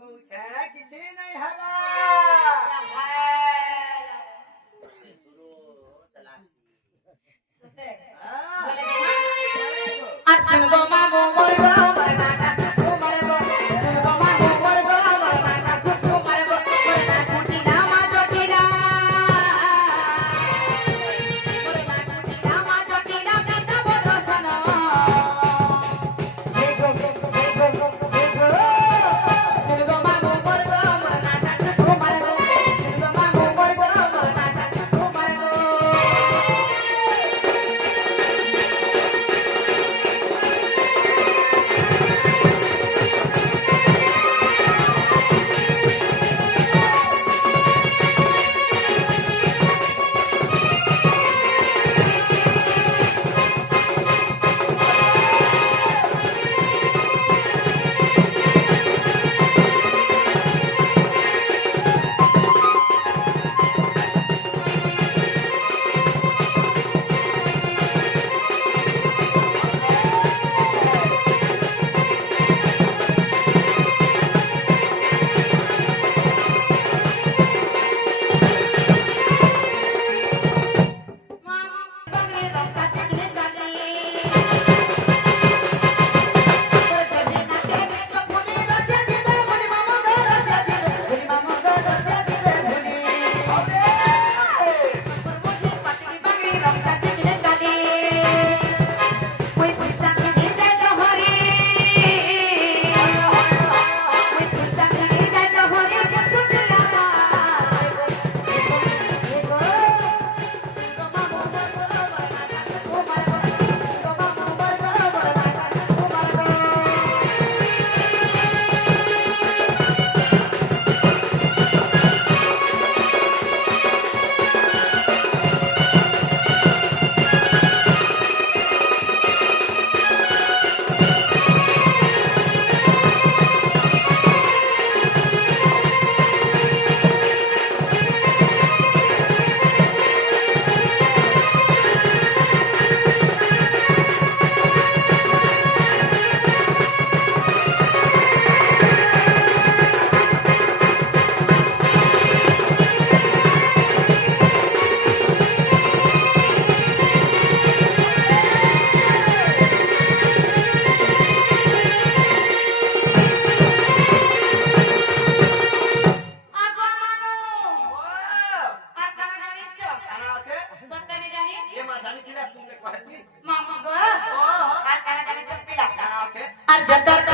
पूछे किसी नहीं हवा शुरू तलाशी अच्छा गो मामू मोर गो मरना का सुख मर गो गो मामू मोर गो मरना का सुख मर गो मरना टूटी ना मा जोटी ना मरना टूटी ना मा जोटी ना कहता बोलो सनो देखो सुन गो मामू मोर गो मरना का सुख मर गो सुन गो मामू मोर गो मरना का सुख मर गो জানি কি না তুমি কইতি মামা গো আর কানা কানা চপ্পিলা আর যত